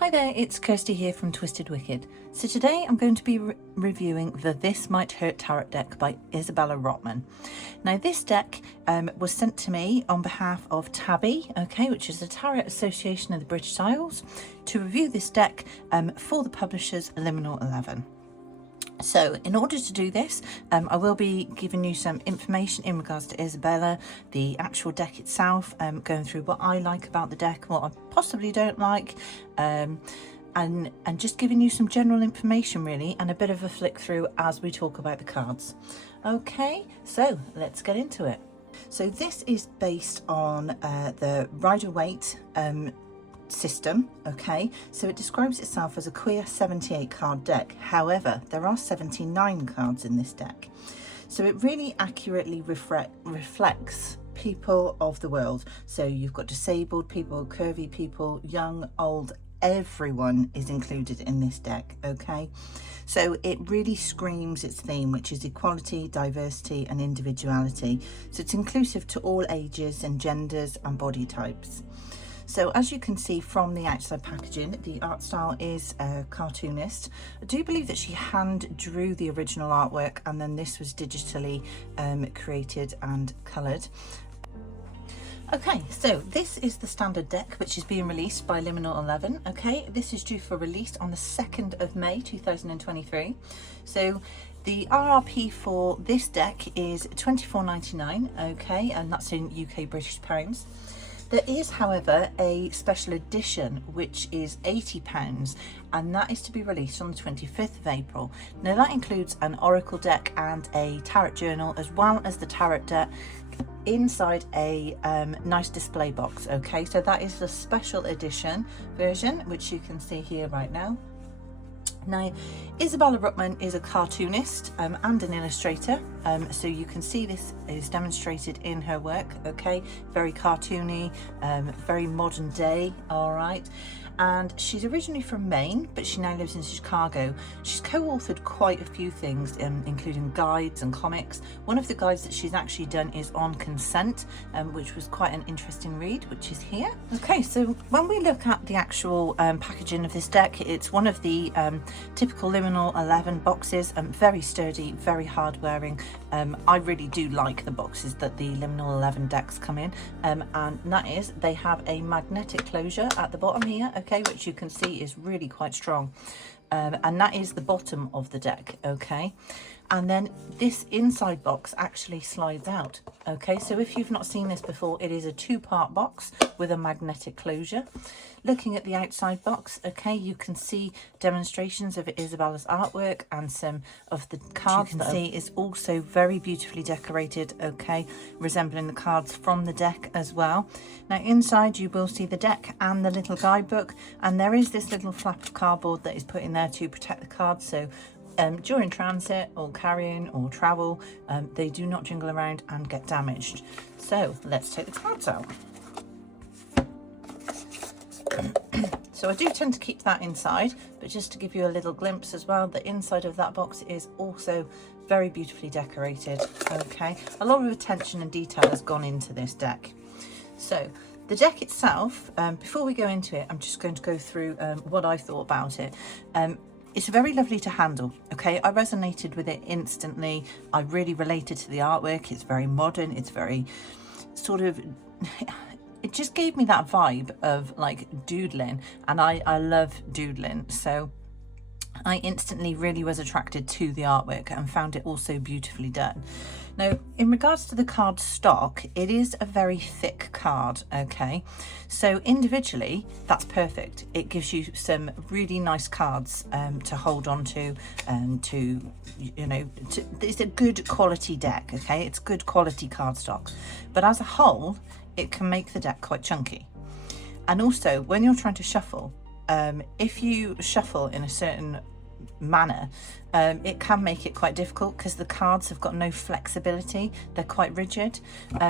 Hi there, it's Kirsty here from Twisted Wicked. So today I'm going to be reviewing the This Might Hurt Tarot deck by Isabella Rotman. Now this deck was sent to me on behalf of Tabby, which is the Tarot Association of the British Isles, to review this deck for the publishers Liminal 11. So in order to do this, I will be giving you some information in regards to Isabella, the actual deck itself, going through what I like about the deck, what I possibly don't like, and just giving you some general information really, and a bit of a flick through as we talk about the cards. Okay, so let's get into it. So this is based on the Rider-Waite system, so it describes itself as a queer 78 card deck. However, there are 79 cards in this deck, so it really accurately reflects people of the world. So you've got disabled people, curvy people, young, old, everyone is included in this deck. So it really screams its theme, which is equality, diversity and individuality. So it's inclusive to all ages and genders and body types. So as you can see from the outside packaging, the art style is cartoonist. I do believe that she hand drew the original artwork, and then this was digitally created and coloured. Okay, so this is the standard deck, which is being released by Liminal 11. This is due for release on the 2nd of May 2023. So the RRP for this deck is £24.99, and that's in UK British pounds. There is, however, a special edition which is £80, and that is to be released on the 25th of April. Now that includes an oracle deck and a tarot journal, as well as the tarot deck inside a nice display box. So that is the special edition version, which you can see here right now. Now, Isabella Rotman is a cartoonist and an illustrator, so you can see this is demonstrated in her work. Very cartoony, very modern day. And she's originally from Maine, but she now lives in Chicago. She's co-authored quite a few things, including guides and comics. One of the guides that she's actually done is on consent, which was quite an interesting read, which is here. So when we look at the actual packaging of this deck, it's one of the typical Liminal 11 boxes, very sturdy, very hard wearing. I really do like the boxes that the Liminal 11 decks come in, and that is, they have a magnetic closure at the bottom here, which you can see is really quite strong, and that is the bottom of the deck. And then this inside box actually slides out. So if you've not seen this before, it is a two-part box with a magnetic closure. Looking at the outside box, you can see demonstrations of Isabella's artwork, and some of the cards you can see is also very beautifully decorated, resembling the cards from the deck as well. Now inside you will see the deck and the little guidebook, and there is this little flap of cardboard that is put in there to protect the cards, so during transit or carrying or travel, they do not jingle around and get damaged. So let's take the cards out. So I do tend to keep that inside, but just to give you a little glimpse as well, the inside of that box is also very beautifully decorated. A lot of attention and detail has gone into this deck. So the deck itself, before we go into it, I'm just going to go through what I thought about it. It's very lovely to handle. I resonated with it instantly. I really related to the artwork. It's very modern. It's very sort of, it just gave me that vibe of like doodling, and I love doodling. So I instantly really was attracted to the artwork and found it also beautifully done. Now, in regards to the card stock, it is a very thick card, so individually that's perfect. It gives you some really nice cards to hold on to, and it's a good quality deck. It's good quality card stock, but as a whole it can make the deck quite chunky. And also when you're trying to shuffle, if you shuffle in a certain manner, it can make it quite difficult, because the cards have got no flexibility. They're quite rigid,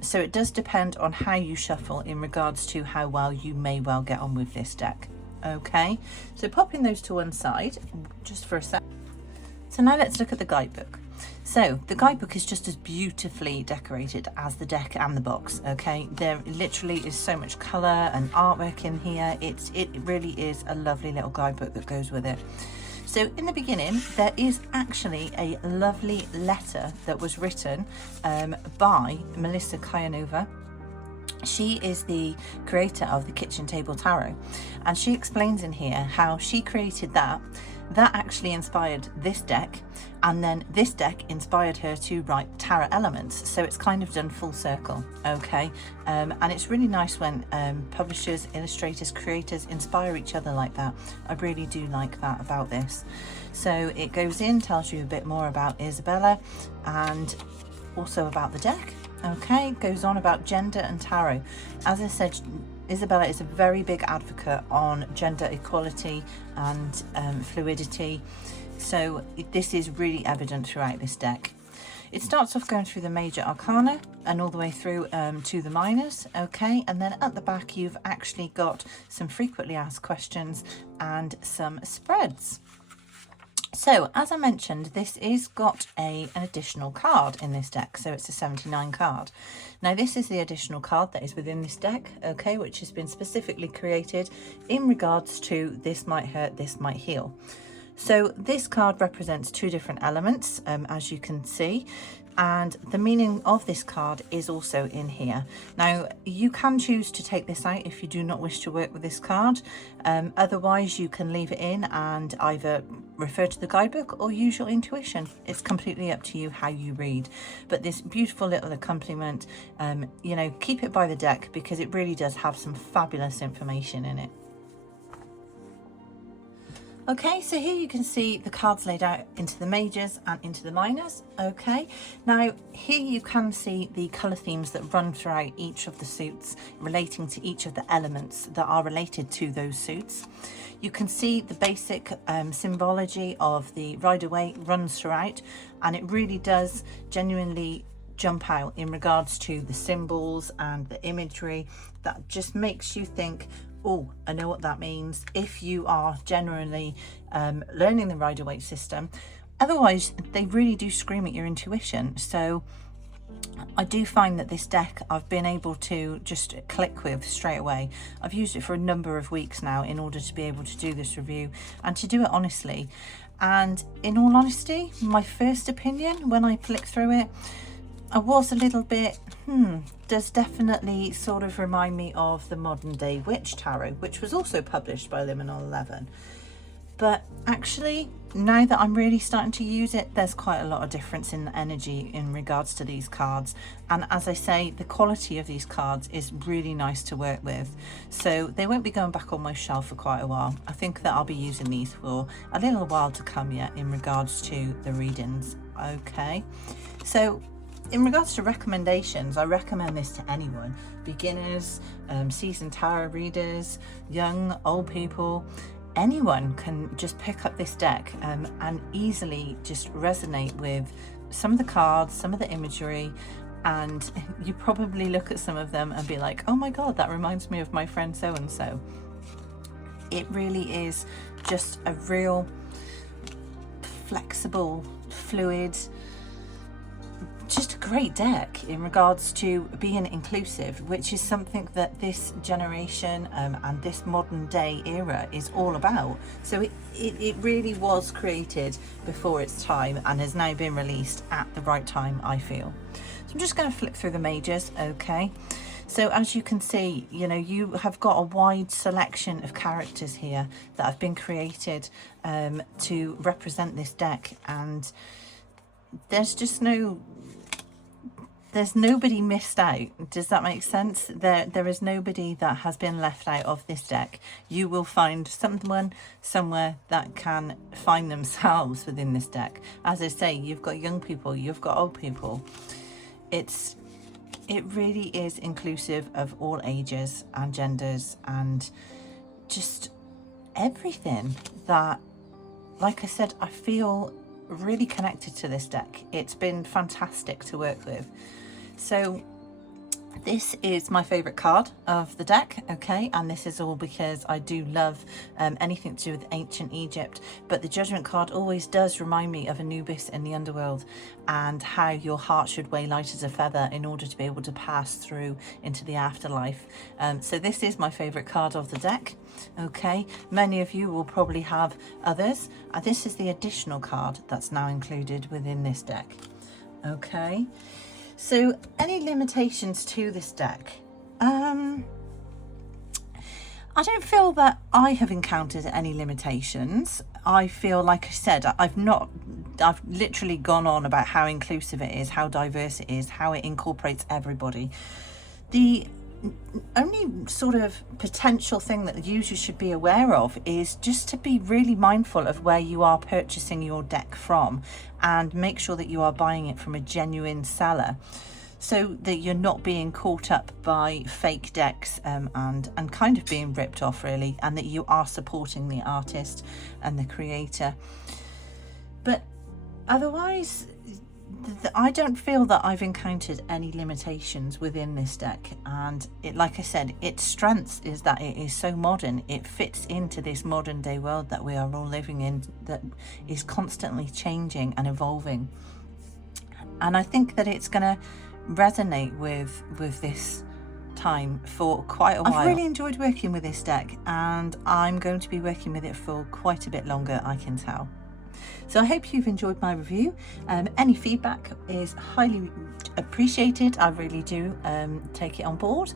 so it does depend on how you shuffle in regards to how well you may well get on with this deck. So popping those to one side just for a sec. So now let's look at the guidebook. So the guidebook is just as beautifully decorated as the deck and the box. Okay, there literally is so much colour and artwork in here. It really is a lovely little guidebook that goes with it. So in the beginning, there is actually a lovely letter that was written by Melissa Kayanova. She is the creator of the Kitchen Table Tarot, and she explains in here how she created that actually inspired this deck, and then this deck inspired her to write tarot elements. So it's kind of done full circle. Okay, and it's really nice when publishers, illustrators, creators inspire each other like that. I really do like that about this. So it goes in, tells you a bit more about Isabella and also about the deck. Okay, goes on about gender and tarot. As I said, Isabella is a very big advocate on gender equality and fluidity. So this is really evident throughout this deck. It starts off going through the major arcana and all the way through to the minors. Okay, and then at the back you've actually got some frequently asked questions and some spreads. So as I mentioned, this is got an additional card in this deck, so it's a 79 card. Now this is the additional card that is within this deck, okay, which has been specifically created in regards to this might hurt, this might heal. So this card represents two different elements, as you can see, and the meaning of this card is also in here. Now you can choose to take this out if you do not wish to work with this card. Otherwise you can leave it in and either refer to the guidebook or use your intuition. It's completely up to you how you read, but this beautiful little accompaniment, you know, keep it by the deck because it really does have some fabulous information in it. Okay, so here you can see the cards laid out into the majors and into the minors. Okay, now here you can see the colour themes that run throughout each of the suits relating to each of the elements that are related to those suits. You can see the basic symbology of the Rider-Waite runs throughout, and it really does genuinely jump out in regards to the symbols and the imagery that just makes you think, oh, I know what that means, if you are generally learning the Rider-Waite system. Otherwise, they really do scream at your intuition. So I do find that this deck I've been able to just click with straight away. I've used it for a number of weeks now in order to be able to do this review and to do it honestly. And in all honesty, my first opinion when I flicked through it, I was a little bit, does definitely sort of remind me of the Modern Day Witch Tarot, which was also published by Liminal 11. But actually, now that I'm really starting to use it, there's quite a lot of difference in the energy in regards to these cards. And as I say, the quality of these cards is really nice to work with. So they won't be going back on my shelf for quite a while. I think that I'll be using these for a little while to come yet in regards to the readings. Okay, so in regards to recommendations, I recommend this to anyone, beginners, seasoned tarot readers, young, old people. Anyone can just pick up this deck and easily just resonate with some of the cards, some of the imagery, and you probably look at some of them and be like, oh my god, that reminds me of my friend so and so. It really is just a real flexible, fluid, just a great deck in regards to being inclusive, which is something that this generation and this modern day era is all about. So it really was created before its time and has now been released at the right time, I feel. So I'm just going to flip through the majors. Okay, so as you can see, you know, you have got a wide selection of characters here that have been created to represent this deck, and there's just there's nobody missed out. Does that make sense? There is nobody that has been left out of this deck. You will find someone somewhere that can find themselves within this deck. As I say, you've got young people, you've got old people. It really is inclusive of all ages and genders and just everything that, like I said, I feel really connected to this deck. It's been fantastic to work with. So This is my favourite card of the deck, okay, and this is all because I do love anything to do with ancient Egypt, but the Judgment card always does remind me of Anubis in the underworld and how your heart should weigh light as a feather in order to be able to pass through into the afterlife. So this is my favourite card of the deck, okay. Many of you will probably have others. This is the additional card that's now included within this deck, okay. So any limitations to this deck? I don't feel that I have encountered any limitations. I feel, like I said, I've literally gone on about how inclusive it is, how diverse it is, how it incorporates everybody. The only sort of potential thing that the user should be aware of is just to be really mindful of where you are purchasing your deck from, and make sure that you are buying it from a genuine seller, so that you're not being caught up by fake decks and kind of being ripped off, really, and that you are supporting the artist and the creator. But otherwise, I don't feel that I've encountered any limitations within this deck, and like I said, its strength is that it is so modern. It fits into this modern day world that we are all living in, that is constantly changing and evolving, and I think that it's going to resonate with this time for quite a while. I've really enjoyed working with this deck, and I'm going to be working with it for quite a bit longer, I can tell. So I hope you've enjoyed my review. Any feedback is highly appreciated. I really do take it on board,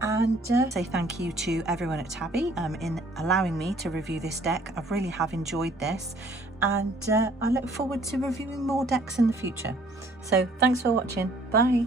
and say thank you to everyone at Tabby in allowing me to review this deck. I really have enjoyed this, and I look forward to reviewing more decks in the future. So thanks for watching. Bye.